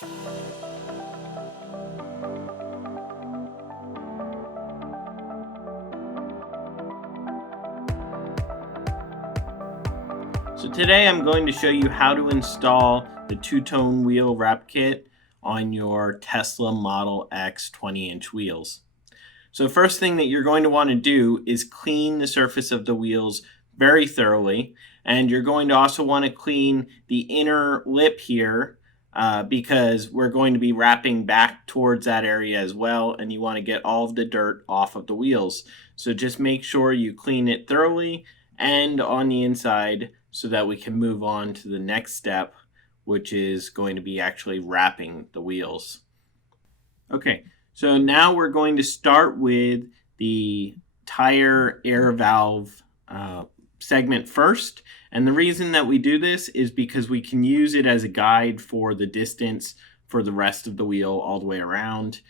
So today I'm going to show you how to install the two-tone wheel wrap kit on your Tesla Model X 20-inch wheels. So first thing that you're going to want to do is clean the surface of the wheels very thoroughly, and you're going to also want to clean the inner lip here because we're going to be wrapping back towards that area as well, and you want to get all of the dirt off of the wheels. So just make sure you clean it thoroughly and on the inside so that we can move on to the next step, which is going to be actually wrapping the wheels. Okay, so now we're going to start with the tire air valve segment first. And the reason that we do this is because we can use it as a guide for the distance for the rest of the wheel all the way around.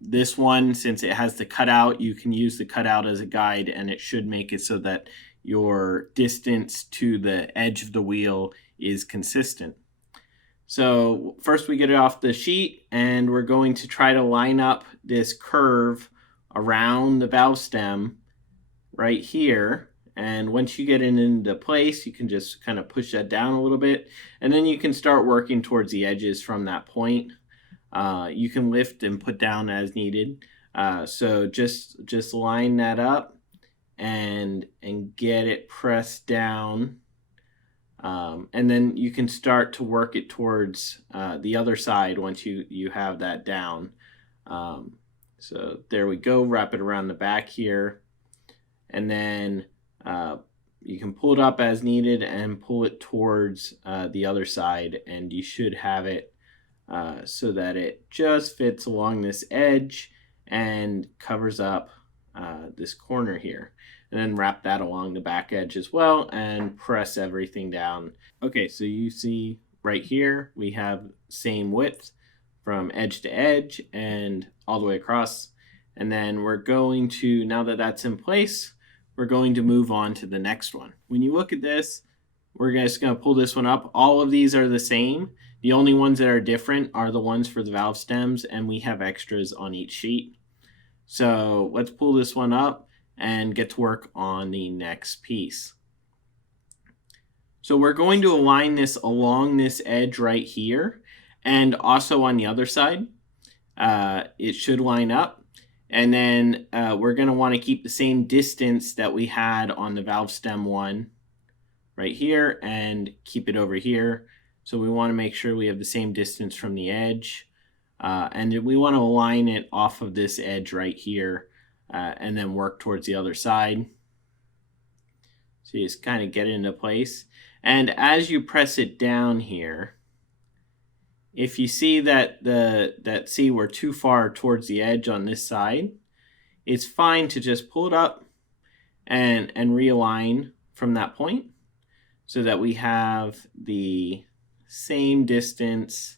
This one, since it has the cutout, you can use the cutout as a guide, and it should make it so that your distance to the edge of the wheel is consistent. So first we get it off the sheet, and we're going to try to line up this curve around the valve stem right here. And once you get it into place, you can just kind of push that down a little bit, and then you can start working towards the edges from that point. You can lift and put down as needed. So just line that up and get it pressed down, and then you can start to work it towards the other side once you have that down. So there we go. Wrap it around the back here, and then you can pull it up as needed and pull it towards the other side, and you should have it so that it just fits along this edge and covers up this corner here. And then wrap that along the back edge as well and press everything down. Okay, so you see right here we have same width from edge to edge and all the way across. And then we're going to, now that that's in place, we're going to move on to the next one. When you look at this, we're just going to pull this one up. All of these are the same. The only ones that are different are the ones for the valve stems, and we have extras on each sheet. So let's pull this one up and get to work on the next piece. So we're going to align this along this edge right here, and also on the other side. It should line up. And then we're going to want to keep the same distance that we had on the valve stem one right here, and keep it over here. So we want to make sure we have the same distance from the edge. And we want to align it off of this edge right here, and then work towards the other side. So you just kind of get it into place. And as you press it down here, if you see that we're too far towards the edge on this side, it's fine to just pull it up and realign from that point so that we have the same distance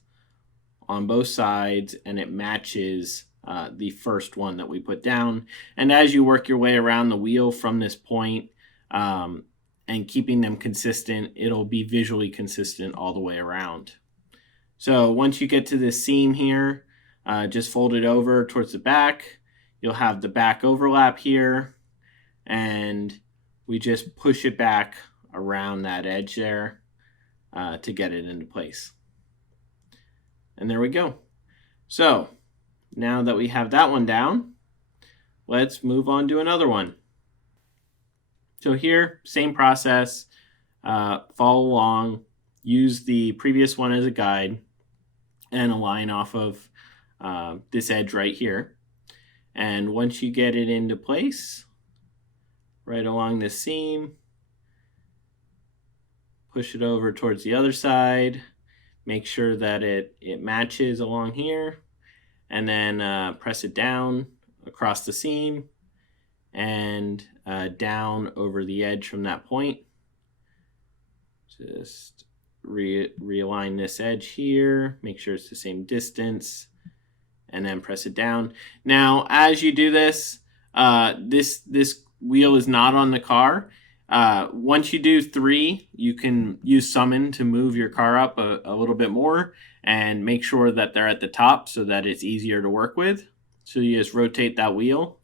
on both sides, and it matches the first one that we put down. And as you work your way around the wheel from this point and keeping them consistent, it'll be visually consistent all the way around. So once you get to this seam here, just fold it over towards the back. You'll have the back overlap here, and we just push it back around that edge there to get it into place. And there we go. So now that we have that one down, let's move on to another one. So here, same process, follow along, use the previous one as a guide, and align off of this edge right here. And once you get it into place, right along this seam, push it over towards the other side, make sure that it matches along here, and then press it down across the seam and down over the edge from that point. Just realign this edge here, make sure it's the same distance, and then press it down. Now, as you do this, this wheel is not on the car. Once you do 3, you can use summon to move your car up a little bit more, and make sure that they're at the top so that it's easier to work with. So you just rotate that wheel.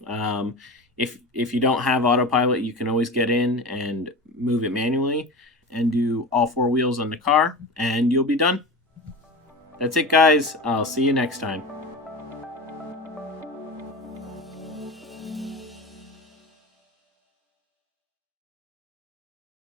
If you don't have autopilot, you can always get in and move it manually and do all 4 wheels on the car, and you'll be done. That's it, guys. I'll see you next time.